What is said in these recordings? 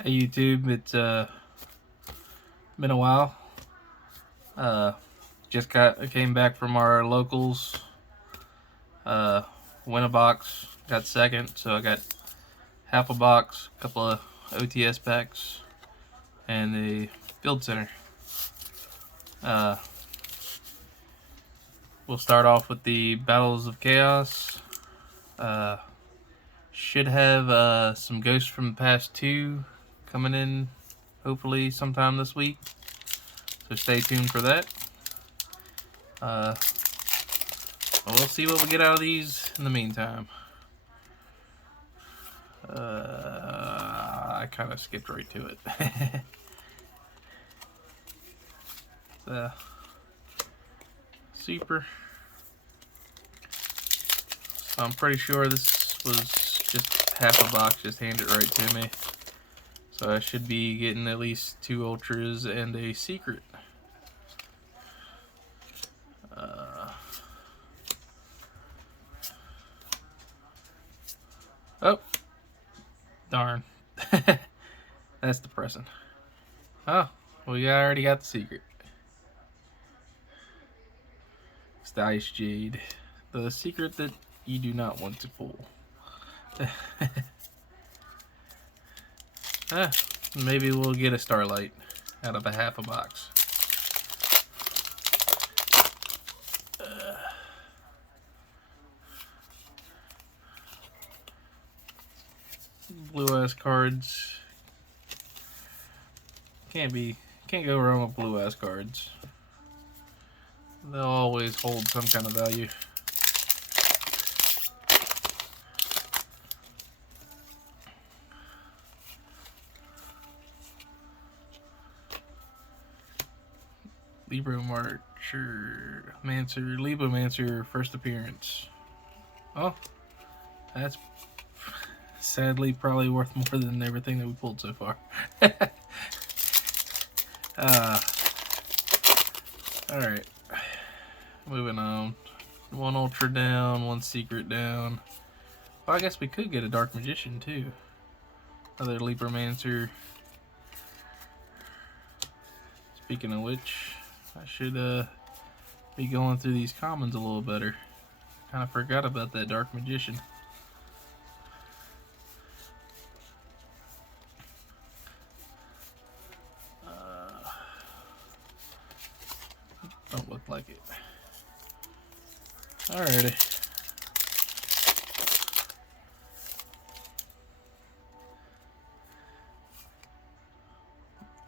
Hey YouTube, it's been a while. Just came back from our locals. Win a box, got second, so I got half a box, a couple of OTS packs, and a field center. We'll start off with the Battles of Chaos. Should have some ghosts from the past two coming in hopefully sometime this week, so stay tuned for that. We'll see what we get out of these in the meantime. I kind of skipped right to it. Super. So I'm pretty sure this was just half a box, just handed right to me. So I should be getting at least 2 ultras and a secret. Oh, darn. That's depressing. Oh, we already got the secret. It's the Ice Jade. The secret that you do not want to pull. Maybe we'll get a Starlight out of a half a box. Blue ass cards. Can't go wrong with blue ass cards. They'll always hold some kind of value. Libromancer first appearance. Oh, that's sadly probably worth more than everything that we pulled so far. Alright, moving on. 1 ultra down, 1 secret down. Well, I guess we could get a Dark Magician too. Another Libromancer. Speaking of which, I should be going through these commons a little better. Kind of forgot about that Dark Magician. Don't look like it. Alrighty.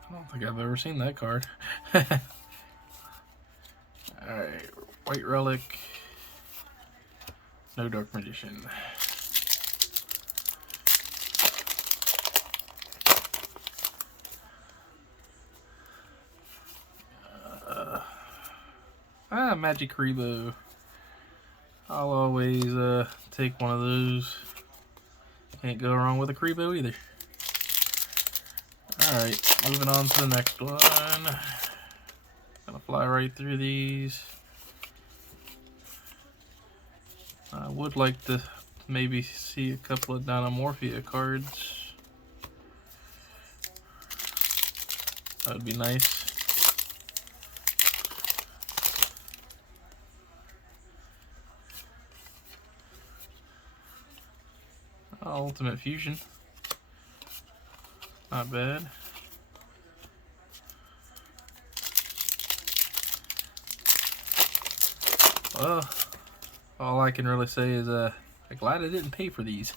I don't think I've ever seen that card. Alright, White Relic. No Dark Magician. Magic Rebo. I'll always take one of those. Can't go wrong with a Rebo either. Alright, moving on to the next one. Gonna fly right through these. I would like to maybe see a couple of Dynamorphia cards. That would be nice. Ultimate Fusion. Not bad. Well, all I can really say is I'm glad I didn't pay for these.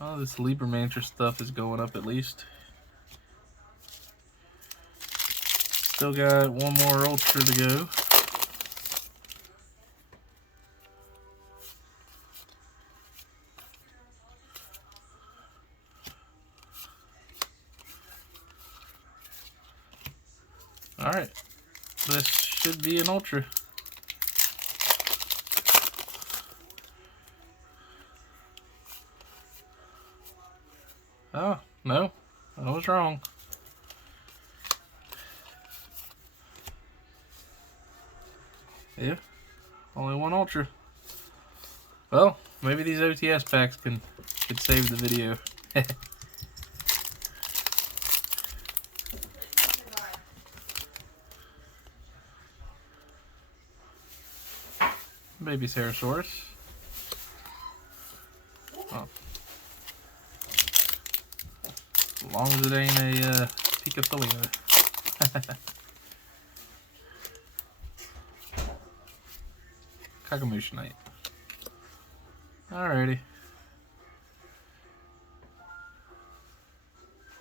Oh, this Libromancer stuff is going up at least. Still got 1 more ultra to go. Alright, this should be an ultra. Oh, no, I was wrong. Yeah, Only one ultra. Well, maybe these OTS packs could save the video. Baby Ceratosaurus. Oh. As long as it ain't a Picatholio. Kagamushinite. Alrighty.